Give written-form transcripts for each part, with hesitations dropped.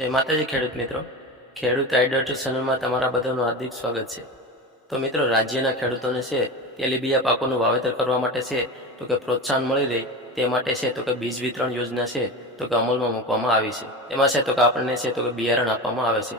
જય માતાજી ખેડૂત મિત્રો, ખેડૂત આઈડિયા ચેનલમાં તમારા બધાનું હાર્દિક સ્વાગત છે। તો મિત્રો, રાજ્યના ખેડૂતોને છે તેલીબિયા પાકોનું વાવેતર કરવા માટે છે તો કે પ્રોત્સાહન મળી રહે તે માટે છે તો કે બીજ વિતરણ યોજના છે તો કે અમલમાં મૂકવામાં આવી છે। એમાં છે તો કે આપણને છે તો કે બિયારણ આપવામાં આવે છે।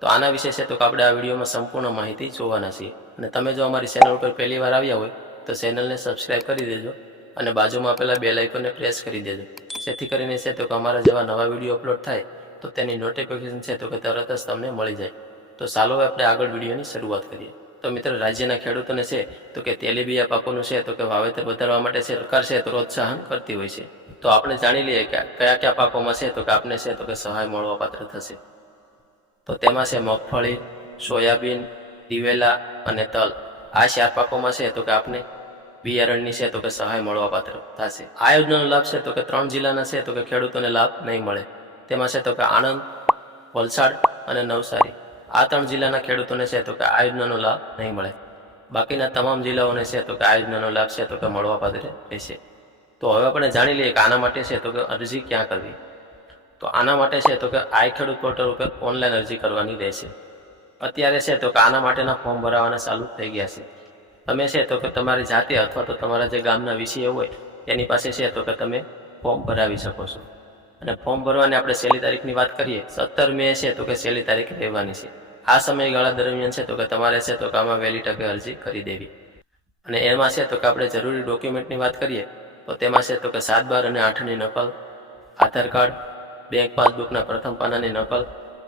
તો આના વિશે છે તો કે આપણે આ વિડીયોમાં સંપૂર્ણ માહિતી જોવાના છીએ। અને તમે જો અમારી ચેનલ ઉપર પહેલી વાર આવ્યા હોય તો ચેનલને સબસ્ક્રાઈબ કરી દેજો અને બાજુમાં આપેલા બેલ આઇકોનને પ્રેસ કરી દેજો, જેથી કરીને છે તો કે અમારા જેવા નવા વિડીયો અપલોડ થાય તો તેની નોટિફિકેશન છે તો કે તરત જ તમને મળી જાય। તો ચાલો આપણે આગળ વિડીયોની શરૂઆત કરીએ। તો મિત્રો, રાજ્યના ખેડૂતોને છે તો કે તેલીબિયા પાકોનું છે તો કે વાવેતર વધારવા માટે સરકાર છે પ્રોત્સાહન કરતી હોય છે। તો આપણે જાણી લઈએ કે કયા કયા પાકોમાં છે તો કે આપને છે તો કે સહાય મળવાપાત્ર થશે। તો તેમાં છે મગફળી, સોયાબીન, દિવેલા અને તલ। આ 4 પાકોમાં છે તો કે આપને બિયારણની છે તો કે સહાય મળવાપાત્ર થશે। આ યોજનાનો લાભ છે તો કે 3 જિલ્લાના છે તો કે ખેડૂતોને લાભ નહીં મળે। તેમાં છે તો કે આણંદ, વલસાડ અને નવસારી, આ 3 જિલ્લાના ખેડૂતોને છે તો કે આ યોજનાનો લાભ નહીં મળે। બાકીના તમામ જિલ્લાઓને છે તો કે આ યોજનાનો લાભ છે તો કે મળવાપાત્ર રહેશે। તો હવે આપણે જાણી લઈએ કે આના માટે છે તો કે અરજી ક્યાં કરવી। તો આના માટે છે તો કે આઈ ખેડૂત પોર્ટલ ઉપર ઓનલાઈન અરજી કરવાની રહેશે। અત્યારે છે તો કે આના માટેના ફોર્મ ભરાવાના ચાલુ થઈ ગયા છે। તમે છે તો કે તમારી જાતે અથવા તો તમારા જે ગામના વીસીએ હોય એની પાસે છે તો કે તમે ફોર્મ ભરાવી શકો છો। અને ફોર્મ ભરવાની આપણે છેલ્લી તારીખની વાત કરીએ 17 મે છે તો કે છેલ્લી તારીખ રહેવાની છે। આ સમયગાળા દરમિયાન છે તો કે તમારે છે તો કે આમાં વહેલી તકે અરજી કરી દેવી। અને એમાં છે તો કે આપણે જરૂરી ડોક્યુમેન્ટની વાત કરીએ તો તેમાં છે તો કે 7, 12 અને 8ની નકલ, આધાર કાર્ડ, બેંક પાસબુકના પ્રથમ પાનાની નકલ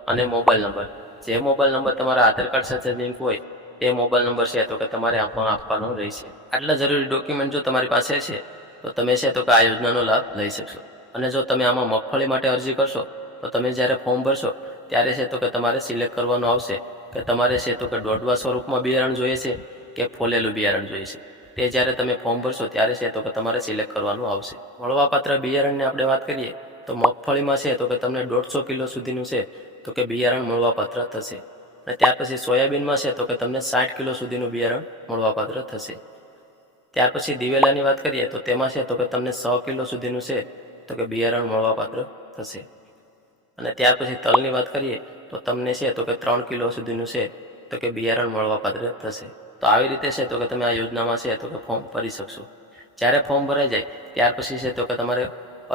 અને મોબાઈલ નંબર। જે મોબાઈલ નંબર તમારા આધાર કાર્ડ સાથે લિંક હોય એ મોબાઈલ નંબર છે તો કે તમારે આપવાનો રહેશે। આટલા જરૂરી ડોક્યુમેન્ટ જો તમારી પાસે છે તો તમે છે તો કે આ યોજનાનો લાભ લઈ શકશો। અને જો તમે આમાં મગફળી માટે અરજી કરશો તો તમે જ્યારે ફોર્મ ભરશો ત્યારે છે તો કે તમારે સિલેક્ટ કરવાનું આવશે કે તમારે છે તો કે દોડવા સ્વરૂપમાં બિયારણ જોઈએ છે કે ફોલેલું બિયારણ જોઈએ છે। તે જ્યારે તમે ફોર્મ ભરશો ત્યારે છે તો કે તમારે સિલેક્ટ કરવાનું આવશે। મળવાપાત્ર બિયારણની આપણે વાત કરીએ તો મગફળીમાં છે તો કે તમને 150 કિલો સુધીનું છે તો કે બિયારણ મળવાપાત્ર થશે। અને ત્યાર પછી સોયાબીનમાં છે તો કે તમને 60 કિલો સુધીનું બિયારણ મળવાપાત્ર થશે। ત્યાર પછી દિવેલાની વાત કરીએ તો તેમાં છે તો કે તમને 100 કિલો સુધીનું છે તો કે બિયારણ મળવાપાત્ર થશે। અને ત્યાર પછી તલની વાત કરીએ તો તમને છે તો કે 3 કિલો સુધીનું છે તો કે બિયારણ મળવાપાત્ર થશે। તો આવી રીતે છે તો કે તમે આ યોજનામાં છે તો કે ફોર્મ ભરી શકશો। જ્યારે ફોર્મ ભરાઈ જાય ત્યાર પછી છે તો કે તમારે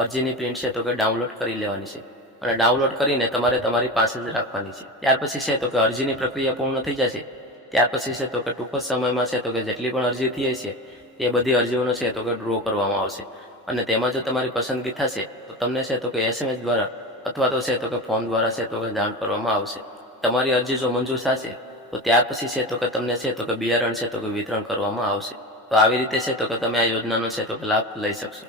અરજીની પ્રિન્ટ છે તો કે ડાઉનલોડ કરી લેવાની છે અને ડાઉનલોડ કરીને તમારે તમારી પાસે જ રાખવાની છે। ત્યાર પછી છે તો કે અરજીની પ્રક્રિયા પૂર્ણ થઈ જશે ત્યાર પછી છે તો કે ટૂંક જ સમયમાં છે તો કે જેટલી પણ અરજી થઈ છે એ બધી અરજીઓનો છે તો કે ડ્રો કરવામાં આવશે। અને તેમાં જો તમારી પસંદગી થશે તો તમને છે તો કે SMS દ્વારા અથવા તો છે તો કે ફોન દ્વારા છે તો કે જાણ કરવામાં આવશે। તમારી અરજી જો મંજૂર થશે તો ત્યાર પછી છે તો કે તમને છે તો કે બિયારણ છે તો કે વિતરણ કરવામાં આવશે। તો આવી રીતે છે તો કે તમે આ યોજનાનો છે તો કે લાભ લઈ શકશો।